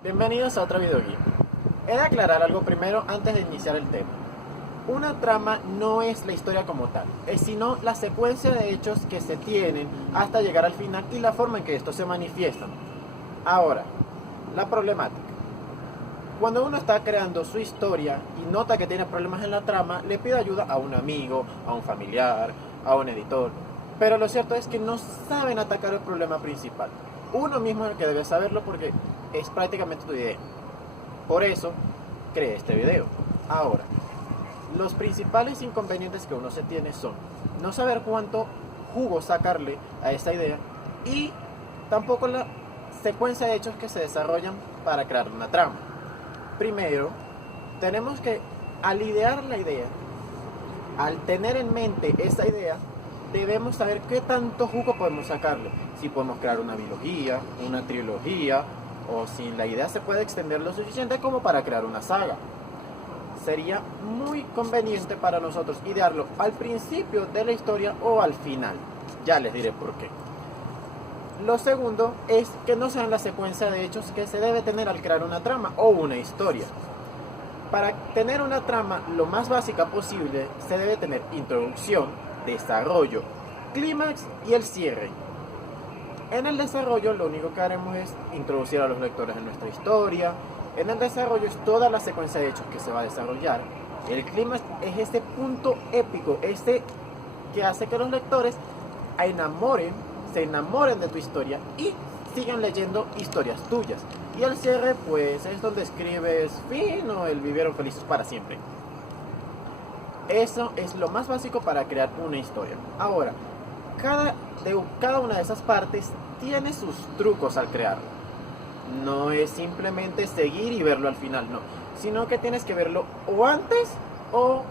Bienvenidos a otro video guía. He de aclarar algo primero antes de iniciar el tema. Una trama no es la historia como tal, es sino la secuencia de hechos que se tienen hasta llegar al final y la forma en que estos se manifiestan. Ahora, la problemática. Cuando uno está creando su historia y nota que tiene problemas en la trama, le pide ayuda a un amigo, a un familiar, a un editor. Pero lo cierto es que no saben atacar el problema principal. Uno mismo es el que debe saberlo porque es prácticamente tu idea. Por eso, creé este video. Ahora, los principales inconvenientes que uno se tiene son no saber cuánto jugo sacarle a esta idea y tampoco la secuencia de hechos que se desarrollan para crear una trama. Primero, tenemos que, al idear la idea, al tener en mente esa idea, debemos saber qué tanto jugo podemos sacarle. Si podemos crear una biología, una trilogía, o si la idea se puede extender lo suficiente como para crear una saga. Sería muy conveniente para nosotros idearlo al principio de la historia o al final. Ya les diré por qué. Lo segundo es que no sean la secuencia de hechos que se debe tener al crear una trama o una historia. Para tener una trama lo más básica posible, se debe tener introducción, desarrollo, clímax y el cierre. En el desarrollo lo único que haremos es introducir a los lectores en nuestra historia. En el desarrollo es toda la secuencia de hechos que se va a desarrollar. El clímax es ese punto épico, ese que hace que los lectores se enamoren de tu historia y sigan leyendo historias tuyas. Y el cierre pues es donde escribes fin o el vivieron felices para siempre. Eso es lo más básico para crear una historia. Ahora, cada una de esas partes tiene sus trucos al crearlo. No es simplemente seguir y verlo al final, no. Sino que tienes que verlo o antes o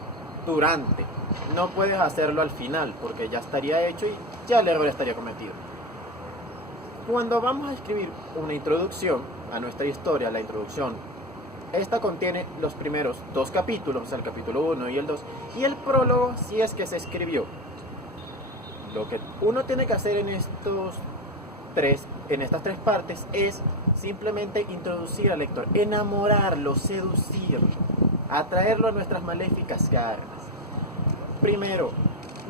durante. No puedes hacerlo al final porque ya estaría hecho y ya el error estaría cometido. Cuando vamos a escribir una introducción a nuestra historia, la introducción, esta contiene los primeros dos capítulos, o sea, el capítulo 1 y el 2, y el prólogo si es que se escribió. Lo que uno tiene que hacer en estas tres partes es simplemente introducir al lector, enamorarlo, seducirlo, atraerlo a nuestras maléficas garras. Primero,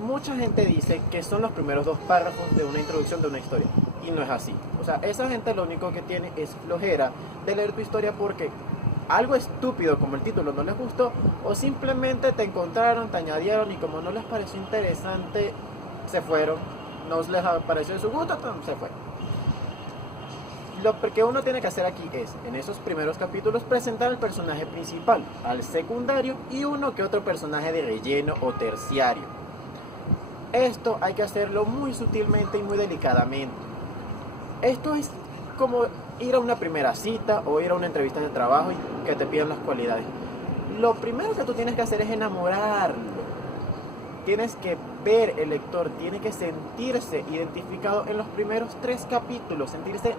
mucha gente dice que son los primeros dos párrafos de una introducción de una historia, y no es así. O sea, esa gente lo único que tiene es flojera de leer tu historia porque algo estúpido como el título no les gustó, o simplemente te encontraron, te añadieron y como no les pareció interesante, se fueron, no les pareció de su gusto, se fue. Lo que uno tiene que hacer aquí es, en esos primeros capítulos, presentar al personaje principal, al secundario y uno que otro personaje de relleno o terciario. Esto hay que hacerlo muy sutilmente y muy delicadamente. Esto es como ir a una primera cita o ir a una entrevista de trabajo y que te pidan las cualidades. Lo primero que tú tienes que hacer es enamorarlo. Tienes que ver, el lector tiene que sentirse identificado en los primeros 3 capítulos, sentirse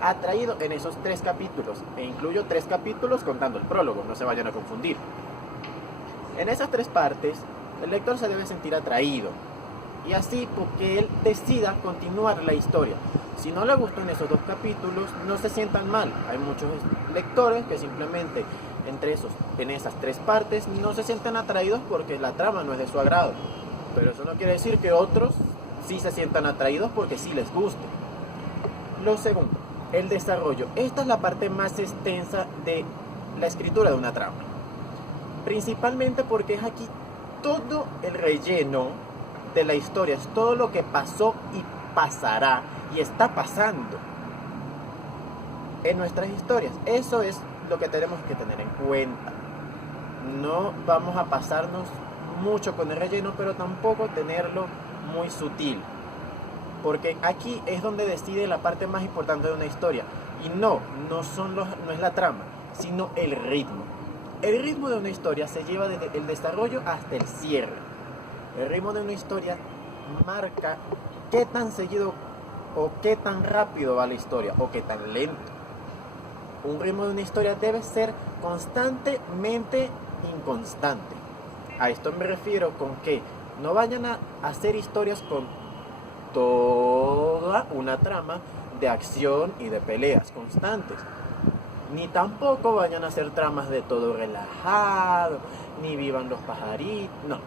atraído en esos 3 capítulos. E incluyo 3 capítulos contando el prólogo, no se vayan a confundir. En esas 3 partes, el lector se debe sentir atraído. Y así porque él decida continuar la historia. Si no le gustó en esos 2 capítulos, no se sientan mal. Hay muchos lectores que simplemente en esas 3 partes no se sienten atraídos porque la trama no es de su agrado. Pero eso no quiere decir que otros sí se sientan atraídos porque sí les guste. Lo segundo, el desarrollo. Esta es la parte más extensa de la escritura de una trama. Principalmente porque es aquí todo el relleno de la historia, es todo lo que pasó y pasará y está pasando en nuestras historias. Eso es lo que tenemos que tener en cuenta. No vamos a pasarnos mucho con el relleno, pero tampoco tenerlo muy sutil, porque aquí es donde decide la parte más importante de una historia. Y no es la trama, sino el ritmo. El ritmo de una historia se lleva desde el desarrollo hasta el cierre. El ritmo de una historia marca qué tan seguido o qué tan rápido va la historia o qué tan lento. Un ritmo de una historia debe ser constantemente inconstante. A esto me refiero con que no vayan a hacer historias con toda una trama de acción y de peleas constantes. Ni tampoco vayan a hacer tramas de todo relajado, ni vivan los pajaritos, no.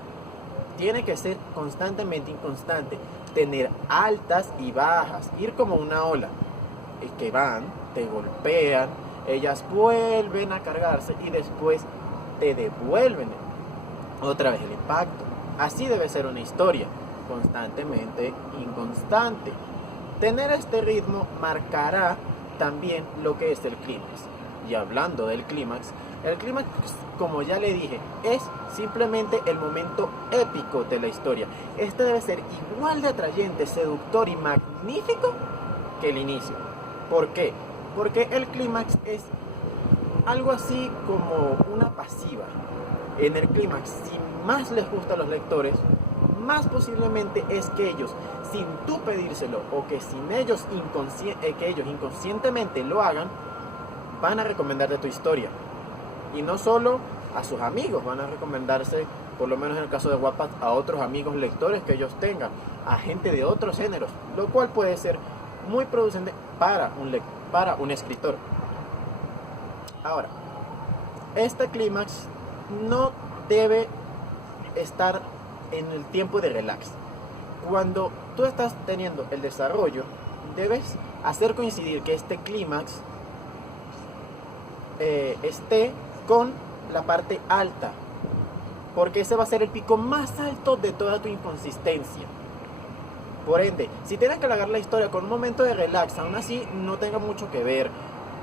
Tiene que ser constantemente inconstante, tener altas y bajas, ir como una ola, que van, te golpean, ellas vuelven a cargarse y después te devuelven otra vez el impacto. Así debe ser una historia, constantemente inconstante. Tener este ritmo marcará también lo que es el clímax. Y hablando del clímax, el clímax, como ya le dije, es simplemente el momento épico de la historia. Este debe ser igual de atrayente, seductor y magnífico que el inicio. ¿Por qué? Porque el clímax es algo así como una pasiva. En el clímax, si más les gusta a los lectores, más posiblemente es que ellos, sin tú pedírselo o que sin ellos, que ellos inconscientemente lo hagan, van a recomendarte tu historia. Y no solo a sus amigos, van a recomendarse, por lo menos en el caso de Wattpad, a otros amigos lectores que ellos tengan, a gente de otros géneros, lo cual puede ser muy producente para un escritor. Ahora, este clímax no debe estar en el tiempo de relax. Cuando tú estás teniendo el desarrollo, debes hacer coincidir que este clímax esté con la parte alta, porque ese va a ser el pico más alto de toda tu inconsistencia. Por ende, si tienes que alargar la historia con un momento de relax, aún así no tenga mucho que ver,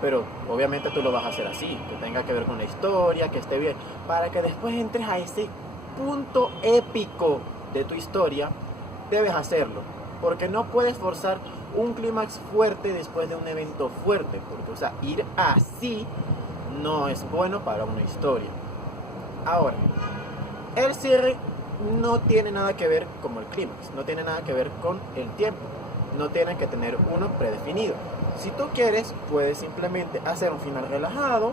pero obviamente tú lo vas a hacer así, que tenga que ver con la historia, que esté bien, para que después entres a ese punto épico de tu historia. Debes hacerlo, porque no puedes forzar un clímax fuerte después de un evento fuerte, porque, o sea, ir así no es bueno para una historia. Ahora, el cierre no tiene nada que ver como el clímax, no tiene nada que ver con el tiempo, no tiene que tener uno predefinido. Si tú quieres, puedes simplemente hacer un final relajado,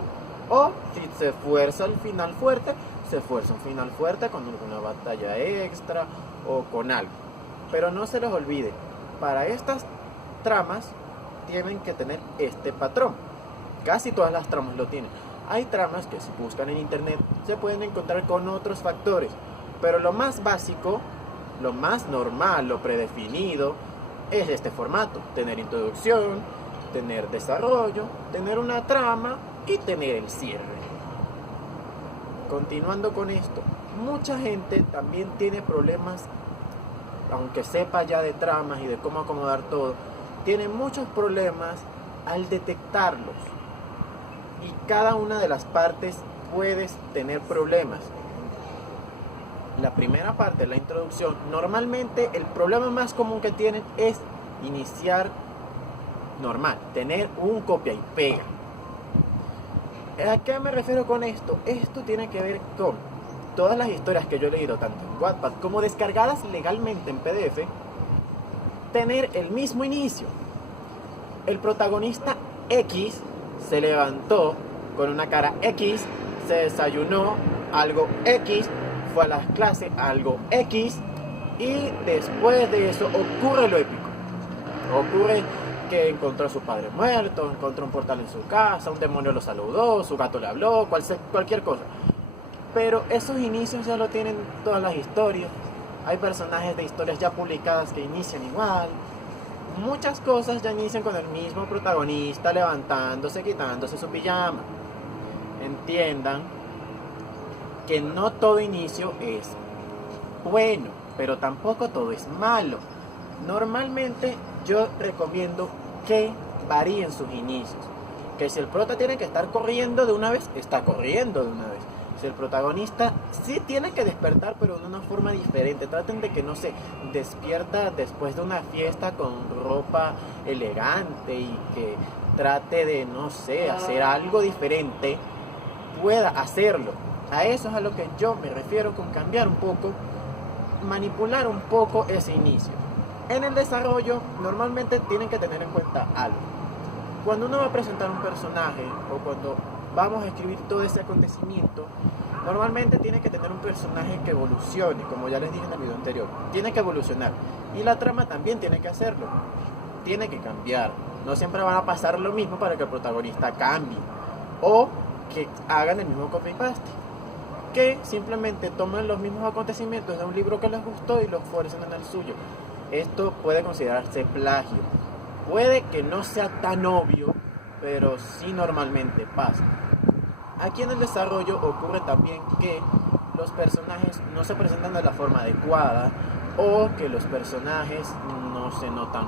o si se fuerza el final fuerte, se fuerza un final fuerte con alguna batalla extra o con algo. Pero no se les olvide, para estas tramas tienen que tener este patrón. Casi todas las tramas lo tienen. Hay tramas que si buscan en internet se pueden encontrar con otros factores, pero lo más básico, lo más normal, lo predefinido es este formato: tener introducción, tener desarrollo, tener una trama y tener el cierre. Continuando con esto, mucha gente también tiene problemas, aunque sepa ya de tramas y de cómo acomodar todo, tiene muchos problemas al detectarlos. Y cada una de las partes puedes tener problemas. La primera parte, la introducción, normalmente el problema más común que tienen es iniciar normal, tener un copia y pega. ¿A qué me refiero con esto? Esto tiene que ver con todas las historias que yo he leído, tanto en Wattpad como descargadas legalmente en PDF, tener el mismo inicio. El protagonista X se levantó con una cara X, se desayunó algo X, fue a las clases algo X, y después de eso ocurre lo épico. Ocurre que encontró a su padre muerto, encontró un portal en su casa, un demonio lo saludó, su gato le habló, cualquier cosa. Pero esos inicios ya lo tienen todas las historias. Hay personajes de historias ya publicadas que inician igual. Muchas cosas ya inician con el mismo protagonista levantándose, quitándose su pijama. Entiendan que no todo inicio es bueno, pero tampoco todo es malo. Normalmente yo recomiendo que varíen sus inicios. Que si el prota tiene que estar corriendo de una vez, está corriendo de una vez. Si el protagonista sí tiene que despertar, pero de una forma diferente. Traten de que no se despierta después de una fiesta con ropa elegante y que trate de, no sé, hacer algo diferente. Pueda hacerlo. A eso es a lo que yo me refiero con cambiar un poco, manipular un poco ese inicio. En el desarrollo normalmente tienen que tener en cuenta algo. Cuando uno va a presentar un personaje o cuando vamos a escribir todo ese acontecimiento, normalmente tiene que tener un personaje que evolucione, como ya les dije en el video anterior. Tiene que evolucionar. Y la trama también tiene que hacerlo. Tiene que cambiar. No siempre van a pasar lo mismo para que el protagonista cambie. o que hagan el mismo copy-paste, que simplemente tomen los mismos acontecimientos de un libro que les gustó y los fuercen en el suyo. Esto puede considerarse plagio. Puede que no sea tan obvio, pero sí normalmente pasa. Aquí en el desarrollo ocurre también que los personajes no se presentan de la forma adecuada, o que los personajes no se notan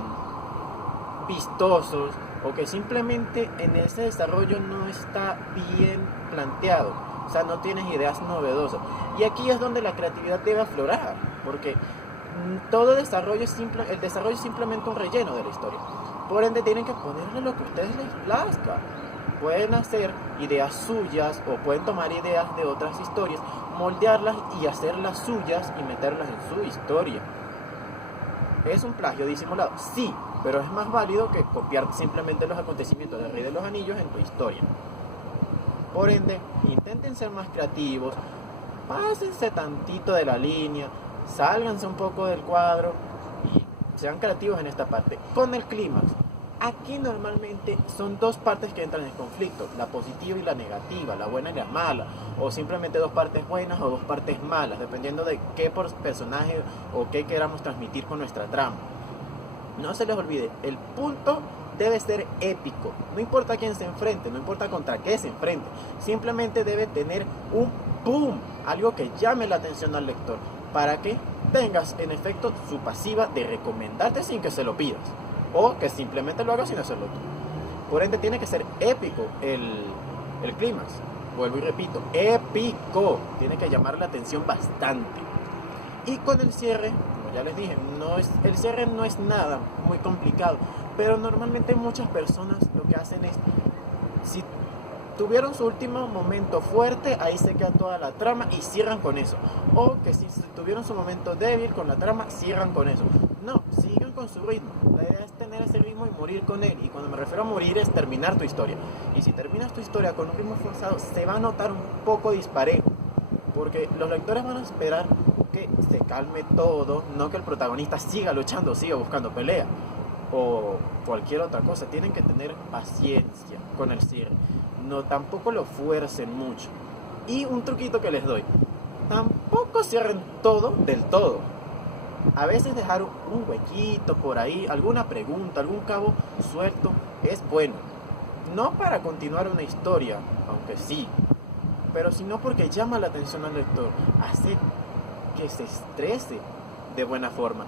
vistosos, o que simplemente en ese desarrollo no está bien planteado, o sea, no tienes ideas novedosas. Y aquí es donde la creatividad debe aflorar, porque todo desarrollo el desarrollo es simplemente un relleno de la historia. Por ende, tienen que ponerle lo que a ustedes les plazca. Pueden hacer ideas suyas o pueden tomar ideas de otras historias, moldearlas y hacerlas suyas y meterlas en su historia. ¿Es un plagio disimulado? Sí, pero es más válido que copiar simplemente los acontecimientos del Rey de los Anillos en tu historia. Por ende, intenten ser más creativos, pásense tantito de la línea, sálganse un poco del cuadro y sean creativos en esta parte. Con el clímax, aquí normalmente son dos partes que entran en conflicto, la positiva y la negativa, la buena y la mala, o simplemente dos partes buenas o dos partes malas, dependiendo de qué personaje o qué queramos transmitir con nuestra trama. No se les olvide, el punto debe ser épico, no importa quién se enfrente, no importa contra qué se enfrente, simplemente debe tener un boom, algo que llame la atención al lector, para que tengas en efecto su pasiva de recomendarte sin que se lo pidas, o que simplemente lo hagas sin hacerlo tú. Por ende tiene que ser épico el clímax, vuelvo y repito, épico, tiene que llamar la atención bastante. Y con el cierre, como ya les dije, el cierre no es nada muy complicado, pero normalmente muchas personas lo que hacen es, si tuvieron su último momento fuerte, ahí se queda toda la trama y cierran con eso. O que si tuvieron su momento débil con la trama, cierran con eso. No, sigan con su ritmo. La idea es tener ese ritmo y morir con él. Y cuando me refiero a morir es terminar tu historia. Y si terminas tu historia con un ritmo forzado, se va a notar un poco disparejo. Porque los lectores van a esperar que se calme todo, no que el protagonista siga luchando, siga buscando pelea o cualquier otra cosa. Tienen que tener paciencia con el cierre. No, tampoco lo fuercen mucho. Y un truquito que les doy, tampoco cierren todo del todo. A veces dejar un huequito por ahí, alguna pregunta, algún cabo suelto es bueno. No para continuar una historia, aunque sí, pero sino porque llama la atención al lector, hace que se estrese de buena forma,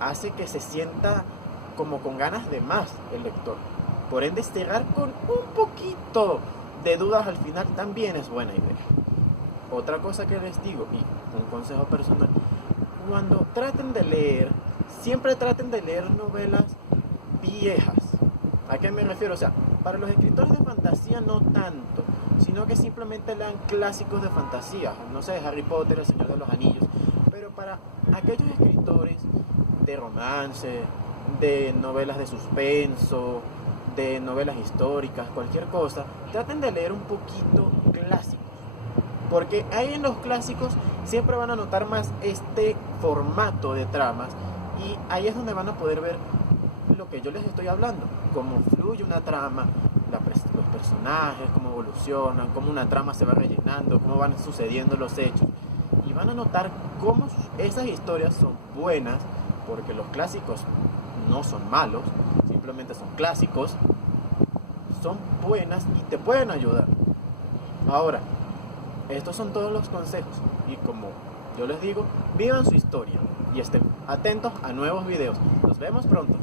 hace que se sienta como con ganas de más el lector. Por ende, cerrar con un poquito de dudas al final también es buena idea. Otra cosa que les digo, y un consejo personal, cuando traten de leer, siempre traten de leer novelas viejas. ¿A qué me refiero? O sea, para los escritores de fantasía no tanto, sino que simplemente lean clásicos de fantasía, no sé, Harry Potter, El Señor de los Anillos. Pero para aquellos escritores de romance, de novelas de suspenso, de novelas históricas, cualquier cosa, traten de leer un poquito clásicos, porque ahí en los clásicos siempre van a notar más este formato de tramas, y ahí es donde van a poder ver lo que yo les estoy hablando, cómo fluye una trama, los personajes, cómo evolucionan, cómo una trama se va rellenando, cómo van sucediendo los hechos, y van a notar cómo esas historias son buenas, porque los clásicos no son malos, simplemente son clásicos, son buenas y te pueden ayudar. Ahora, estos son todos los consejos, y como yo les digo, vivan su historia y estén atentos a nuevos videos. Nos vemos pronto.